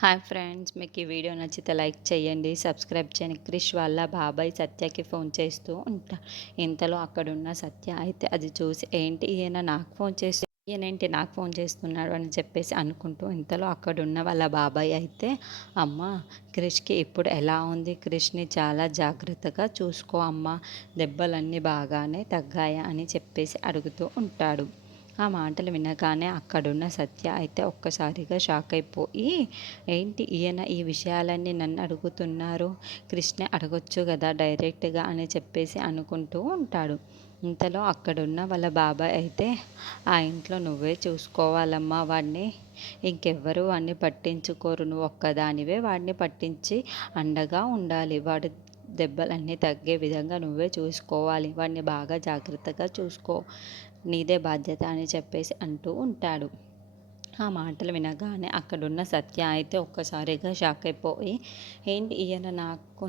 Hi friends, మీకు ఈ video నచ్చితే లైక్ చేయండి, సబ్స్క్రైబ్ చేయండి. క్రిష్ వాళ్ళ బాబాయ్ సత్యకి ఫోన్ చేస్తూ ఉంటా. ఇంతలో అక్కడున్న సత్య అయితే అది చూసి ఏంటి ఈయన నాకు ఫోన్ చేసి ఈయనేంటి నాకు ఫోన్ చేస్తున్నాడు అని చెప్పేసి అనుకుంటూ, ఇంతలో అక్కడున్న వాళ్ళ బాబాయ్ అయితే అమ్మ, క్రిష్కి ఇప్పుడు ఎలా ఉంది? క్రిష్ని చాలా జాగ్రత్తగా చూసుకో అమ్మ, దెబ్బలన్నీ బాగానే తగ్గాయా అని చెప్పేసి అడుగుతూ ఉంటాడు. ఆ మాటలు వినగానే అక్కడున్న సత్య అయితే ఒక్కసారిగా షాక్ అయిపోయి, ఏంటి ఈయన ఈ విషయాలన్నీ నన్ను అడుగుతున్నారు, కృష్ణ అడగొచ్చు కదా డైరెక్ట్గా అని చెప్పేసి అనుకుంటూ ఉంటాడు. ఇంతలో అక్కడున్న వాళ్ళ బాబాయ్ అయితే, ఆ ఇంట్లో నువ్వే చూసుకోవాలమ్మా వాడిని, ఇంకెవ్వరూ వాడిని పట్టించుకోరు, నువ్వు ఒక్కదానివే వాడిని పట్టించి అండగా ఉండాలి, వాడు దెబ్బలన్నీ తగ్గే విధంగా నువ్వే చూసుకోవాలి, వాడిని బాగా జాగ్రత్తగా చూసుకో, నీదే బాధ్యత అని చెప్పేసి అంటూ ఉంటాడు. ఆ మాటలు వినగానే అక్కడున్న సత్య అయితే ఒక్కసారిగా షాక్ అయిపోయి, ఏంటి ఈయన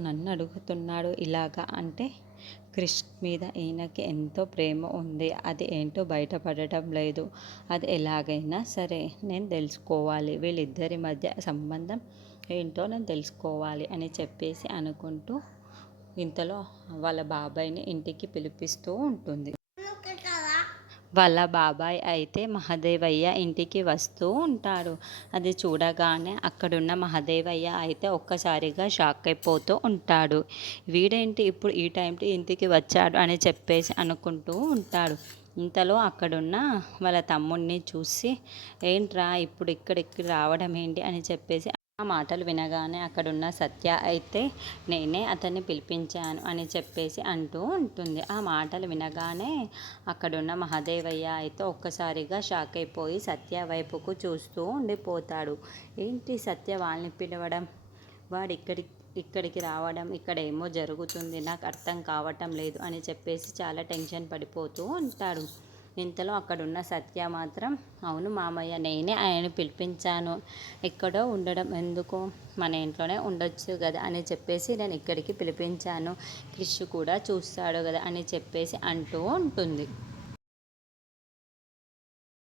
నన్ను అడుగుతున్నాడు ఇలాగా అంటే, క్రిష్ మీద ఈయనకి ఎంతో ప్రేమ ఉంది, అది ఏంటో బయటపడటం లేదు, అది ఎలాగైనా సరే నేను తెలుసుకోవాలి, వీళ్ళిద్దరి మధ్య సంబంధం ఏంటో నేను తెలుసుకోవాలి అని చెప్పేసి అనుకుంటూ, ఇంతలో వాళ్ళ బాబాయ్ని ఇంటికి పిలిపిస్తూ ఉంటుంది. వాళ్ళ బాబాయ్ అయితే మహదేవయ్య ఇంటికి వస్తూ ఉంటాడు. అది చూడగానే అక్కడున్న మహదేవయ్య అయితే ఒక్కసారిగా షాక్ అయిపోతూ ఉంటాడు. వీడేంటి ఇప్పుడు ఈ టైంకి ఇంటికి వచ్చాడు అని చెప్పేసి అనుకుంటూ ఉంటాడు. ఇంతలో అక్కడున్న వాళ్ళ తమ్ముడిని చూసి, ఏంట్రా ఇప్పుడు ఇక్కడికి రావడం ఏంటి అని చెప్పేసి ఆ మాటలు వినగానే అక్కడున్న సత్య అయితే, నేనే అతన్ని పిలిపించాను అని చెప్పేసి అంటూ ఉంటుంది. ఆ మాటలు వినగానే అక్కడున్న మహదేవయ్య అయితే ఒక్కసారిగా షాక్ అయిపోయి సత్య వైపుకు చూస్తూ ఉండిపోతాడు. ఏంటి సత్య వాళ్ళని పిలవడం, వాడు ఇక్కడికి రావడం, ఇక్కడ ఏమో జరుగుతుంది, నాకు అర్థం కావటం లేదు అని చెప్పేసి చాలా టెన్షన్ పడిపోతూ ఉంటాడు. ఇంతలో అక్కడున్న సత్య మాత్రం, అవును మామయ్య, నేనే ఆయన పిలిపించాను, ఎక్కడో ఉండడం ఎందుకు, మన ఇంట్లోనే ఉండొచ్చు కదా అని చెప్పేసి నేను ఇక్కడికి పిలిపించాను, క్రిష్ కూడా చూస్తాడు కదా అని చెప్పేసి అంటూ ఉంటుంది.